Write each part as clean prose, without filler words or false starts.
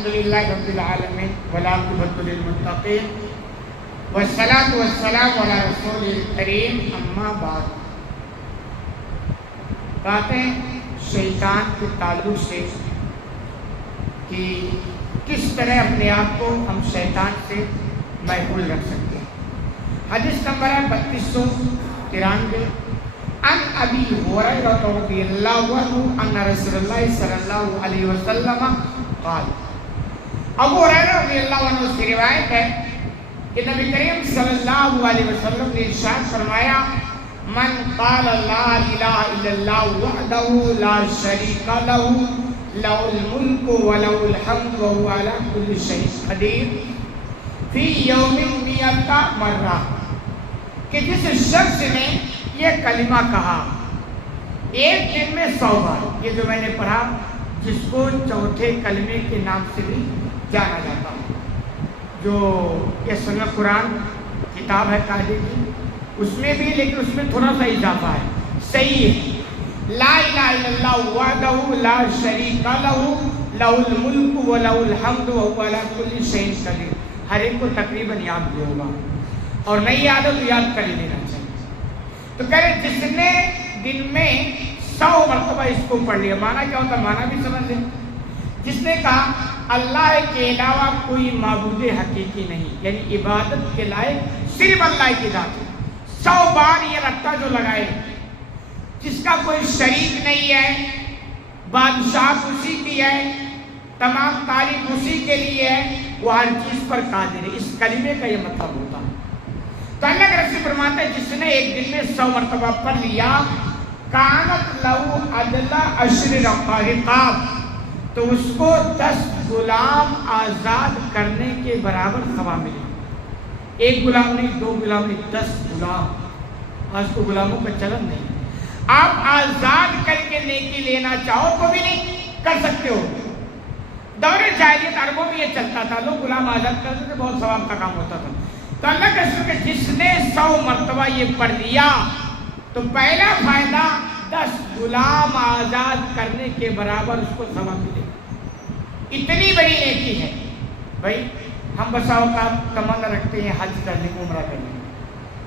الحمدللہ رب العالمین والعاقبۃ للمتقین والصلاۃ والسلام علی رسول الکریم اما بعد. باتیں شیطان کے تعلق سے کہ کس طرح اپنے آپ کو ہم شیطان سے محفوظ رکھ سکتے ہیں. حدیث نمبر ہے 3293 عن ابی ہریرہ رضی اللہ عنہ ان رسول اللہ صلی اللہ علیہ وسلم قال. ابو ہریرہ رضی اللہ عنہ سے روایت ہے کہ نبی کریم صلی اللہ علیہ وسلم نے ارشاد فرمایا من قال لا الہ الا اللہ وحدہ لا شریک لہ لہ الملک ولہ الحمد وہو علی کل شیء قدیر فی یوم 100 مرہ، کہ جس شخص نے یہ کلمہ کہا ایک دن میں 100 بار، یہ جو میں نے پڑھا جس کو چوتھے کلمے کے نام سے بھی جانا جاتا ہے، جو یہ سنہ قرآن کتاب ہے قاعدے کی، اس میں بھی لیکن اس میں تھوڑا سا اضافہ ہے. صحیح ہے لا الہ الا اللہ وحدہ لا شریک لہ لہ الملک ولہ الحمد وہو علی کل شیء قدیر. ہر ایک کو تقریباً یاد بھی ہوگا، اور نہیں یاد ہو تو یاد کر ہی لینا چاہیے. تو کہہ رہے جس نے دن میں 100 مرتبہ اس کو پڑھ لیا، معنی کیا ہوتا ہے معنی بھی سمجھ لیں. جس نے کہا اللہ کے علاوہ کوئی معبود حقیقی نہیں، یعنی عبادت کے لائق صرف اللہ کی ذات ہے، 100 بار یہ رٹا جو لگائے جس کا کوئی شریک نہیں ہے، بادشاہ اسی کی ہے، تمام تعریف اسی کے لیے ہے، وہ ہر چیز پر قادر ہے. اس کلمے کا یہ مطلب ہوتا ہے. تو اللہ کے رسول فرماتے ہیں جس نے ایک دن میں 100 مرتبہ پڑھ لیا کانت لہو عدل 10 رقاب، تو اس کو 10 غلام آزاد کرنے کے برابر ثواب ملے. ایک غلام نہیں، 2 غلام نہیں، 10 غلام. آج کو غلاموں کا چلن نہیں. آپ آزاد کر کے نیکی لینا چاہو تو بھی نہیں کر سکتے ہو. دور جاہلیت عربوں میں یہ چلتا تھا، لوگ غلام آزاد کرتے تھے، بہت ثواب کا کام ہوتا تھا. تو اللہ کے رسول کہ جس نے 100 مرتبہ یہ پڑھ لیا تو پہلا فائدہ 10 غلام آزاد کرنے کے برابر اس کو ثواب ملے. اتنی بڑی نیکی ہے. بھائی ہم بسا اوقات تمنا رکھتے ہیں حج کرنے کو، عمرہ کرنے،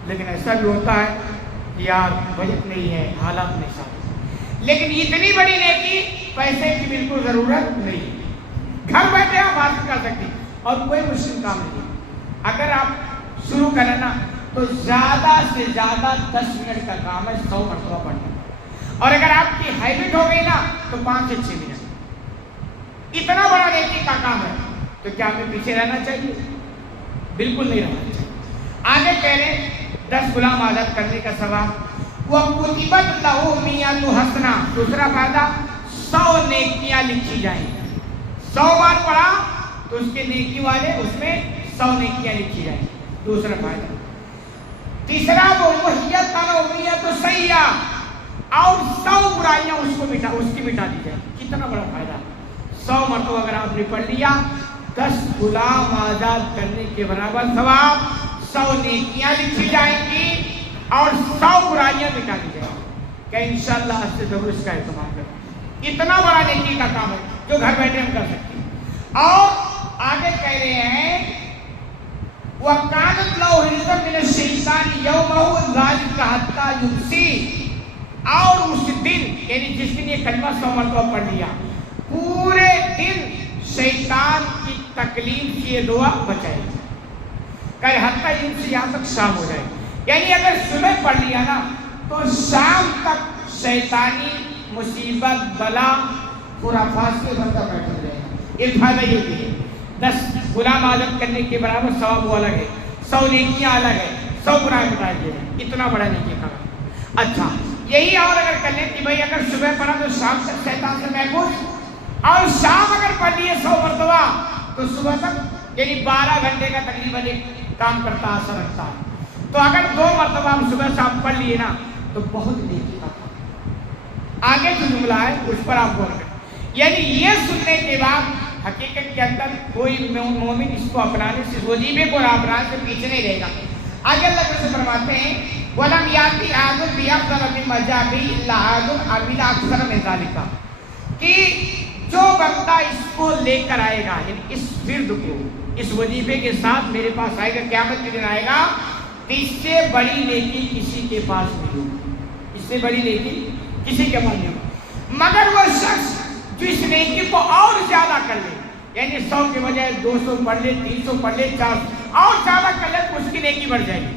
لیکن ایسا بھی ہوتا ہے کہ یار بجٹ نہیں ہے، حالات نہیں ساتھ. لیکن اتنی بڑی نیکی پیسے کی بالکل ضرورت نہیں، گھر بیٹھے آپ حاصل کر سکتے اور کوئی مشکل کام نہیں. اگر آپ شروع کریں نا تو زیادہ سے زیادہ 10 منٹ کا کام ہے 100 مرتبہ پڑھنا. اور اگر آپ کی ہیبٹ ہو گئی نا تو 5 سے 6 منٹ. اتنا بڑا نیکی کا کام ہے تو کیا ہمیں پیچھے رہنا چاہیے؟ بالکل نہیں رہنا چاہیے. آگے کہہ رہے 10 غلام آزاد کرنے کا ثواب وَكُتِبَتْ لَهُ مِئَةُ حَسَنَةٍ. دوسرا فائدہ 100 نیکیاں لکھی جائیں. 100 بار پڑھا تو اس کے نیکی والے اس میں 100 نیکیاں لکھی جائیں. دوسرا فائدہ. تیسرا وَمُحِيَّةً وَمِئَةُ سَيِّئَةٍ، اور 100 برائیاں اس کی مٹا دی جائیں. کتنا بڑا فائدہ. 100 مرتبہ اگر آپ نے پڑھ لیا 10 غلام آزاد کرنے کے برابر ثواب، 100 نیکیاں لکھی جائیں گی اور 100 برائیاں مٹا دی جائیں گی. کہ انشاءاللہ آج سے ضرور اس کا اہتمام کریں. اتنا بڑا نیکی کا کام ہے جو گھر بیٹھے ہم کر سکتے ہیں. اور آگے کہہ رہے ہیں وَكَانَتْ لَهُ حِرْزًا مِنَ الشَّيْطَانِ يَوْمَهُ ذَلِكَ حَتَّى يُمْسِي. اور اس دن یعنی جس دن یہ کلمہ 100 مرتبہ پڑھ لیا پورے دن شیطان کی تکلیف سے یہ دعا بچائے گی کہ حتیٰ یمسی، یہاں تک شام ہو جائے. یعنی اگر صبح پڑھ لیا نا تو شام تک شیطانی مصیبت بلا خرافات سے بندہ بیٹھ جائے گا. ایک فائدہ یہ بھی ہے 10 غلام آزاد کرنے کے برابر ثواب وہ الگ ہے، 100 نیکیاں الگ ہے، 100 برائے بتائے گئے. اتنا بڑا نیکی کا. اچھا یہی اور اگر کر لیں کہ بھائی اگر صبح پڑھا تو شام تک شیطان سے محفوظ، اور شام اگر پڑھ لیے 100 مرتبہ تو صبح تک یعنی 12 گھنٹے کا تقریباً ایک کام کرتا اثر رکھتا ہے. تو اگر 2 مرتبہ ہم صبح شام پڑھ لیے نا تو بہت نیکی کا کام. آگے جو جملہ ہے اس پر آپ غور کریں. یعنی یہ سننے کے بعد حقیقت کے اندر کوئی مومن اس کو اپنانے سے، وظیفے کو اپنانے سے پیچھے نہیں رہے گا. آگے اللہ سے فرماتے ہیں وَلَمْ يَأْتِ أَحَدٌ بِأَفْضَلَ مِمَّا جَاءَ بِهِ إِلَّا أَحَدٌ عَمِلَ أَكْثَرَ مِنْ ذَلِكَ، کہ جو بندہ اس کو لے کر آئے گا، یعنی اس ورد کو، اس وظیفے کے ساتھ میرے پاس آئے گا، قیامت کے دن آئے گا، تو اس سے بڑی نیکی کسی کے پاس نہیں ہوگی، اس سے بڑی نیکی کسی کے پاس نہیں ہوگی۔ مگر وہ شخص جو اس نیکی کو اور زیادہ کر لے، یعنی 100 کے بجائے 200 پڑھ لے، 300 پڑھ لے، 400 اور زیادہ کر لے، تو اس کی نیکی بڑھ جائے گی۔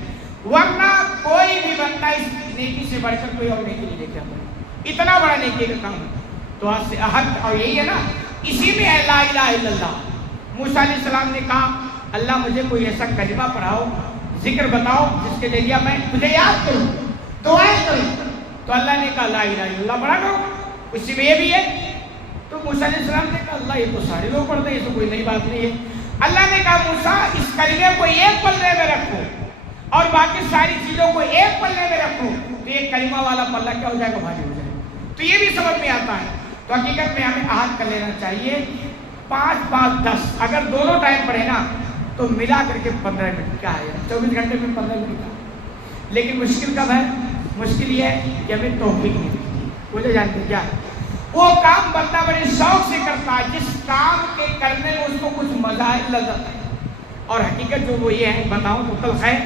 ورنہ کوئی بھی بندہ اس نیکی سے بڑھ کر کوئی اور نیکی نہیں لے کے آتا، اتنا بڑا نیکی کا کام ہے۔ تو آج سے عہد، اور یہی ہے نا، اسی میں ہے لا الہ الا اللہ۔ موسیٰ علیہ السلام نے کہا اللہ مجھے کوئی ایسا کلمہ پڑھاؤ، ذکر بتاؤ جس کے ذریعے میں تجھے یاد کروں، دعائیں کروں۔ تو اللہ نے کہا لا الہ الا اللہ پڑھا کرو، اسی میں یہ بھی ہے۔ تو موسیٰ علیہ السلام نے کہا اللہ یہ تو سارے لوگ پڑھتے ہیں، یہ تو کوئی نئی بات نہیں ہے۔ اللہ نے کہا موسیٰ اس کلمے کو ایک پلے میں رکھو اور باقی ساری چیزوں کو ایک پلے میں رکھو، تو یہ کلمہ والا پلہ کیا ہو جائے گا؟ بھاری ہو جائے گا۔ تو یہ بھی سمجھ میں آتا ہے۔ تو حقیقت میں ہمیں عہد کر لینا چاہیے 5 5 10، اگر دونوں ٹائم پڑھے نا تو ملا کر کے 15 منٹ کیا ہے، 24 گھنٹے میں 15 منٹ کا۔ لیکن مشکل کب ہے؟ مشکل یہ ہے کہ ہمیں توفیق نہیں ملتی۔ مجھے جانتے کیا وہ کام بندہ بڑے شوق سے کرتا ہے جس کام کے کرنے میں اس کو کچھ مزہ لذت ہے، اور حقیقت جو وہ یہ ہے بتاؤں تو تلخ ہے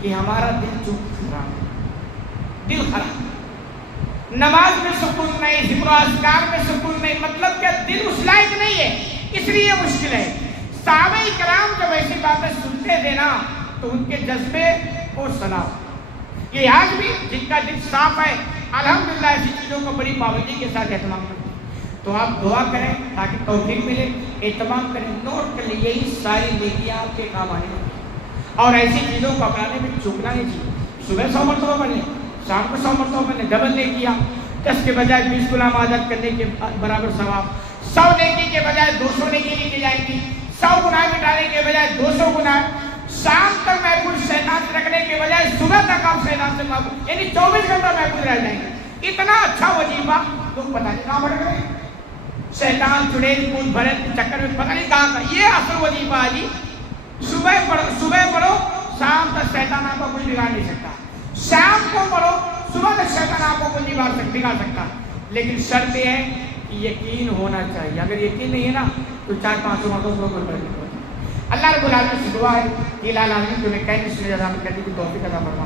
کہ ہمارا دل چپ خراب ہے، دل خراب، نماز میں سکون نہیں، ذکر و اذکار میں سکون نہیں، مطلب کہ دل اس لائق نہیں ہے، اس لیے مشکل ہے۔ صحابہ کرام جب ایسی باتیں سنتے تھے نا تو ان کے جذبے کو سلام۔ یہ آج بھی جن کا دل صاف ہے الحمدللہ ایسی چیزوں کو بڑی پابندی کے ساتھ اہتمام کرتے ہیں۔ تو آپ دعا کریں تاکہ توفیق ملے، اہتمام کریں، نوٹ کر لیں، یہی ساری نیکیاں آپ کے کام آنے والی، اور ایسی چیزوں کو اپنانے میں چوکنا نہیں چاہیے۔ صبح 100 مرتبہ پڑھیں، شام کو 100 مرتبہ پڑھیں، ڈبل نیکیاں، 10 کے بجائے 20 غلام آزاد کرنے کے برابر ثواب، 100 نیکی کے بجائے 200 نیکی لکھی جائیں گی، 100 گناہ مٹانے کے بجائے 200 گناہ، شام تک محفوظ شیطان سے رکھنے کے بجائے صبح تک آپ شیطان سے محفوظ، یعنی 24 گھنٹہ محفوظ رہ جائیں گے۔ اتنا اچھا وظیفہ لوگ پتہ نہیں کہاں بھٹک رہے ہیں، شیطان چڑیل کود بھرے چکر میں پتہ نہیں کہاں کا۔ یہ اصل وظیفہ ہے جی، صبح پڑھو، شام تک شیطان آپ کو کچھ بگاڑ نہیں سکتا، شام کو پڑھو، صبح تک شیطان آپ کو کچھ نہیں بگاڑ سکتا۔ لیکن شرط یہ ہے کہ یقین ہونا چاہیے، اگر یقین نہیں ہے نا تو 400-500 مرتبہ کوئی فرق نہیں پڑتا۔ اللہ رب العالمین سے دعا ہے کہ الہ العالمین تمہیں کہنے سے زیادہ کرنے کی توفیق عطا فرما۔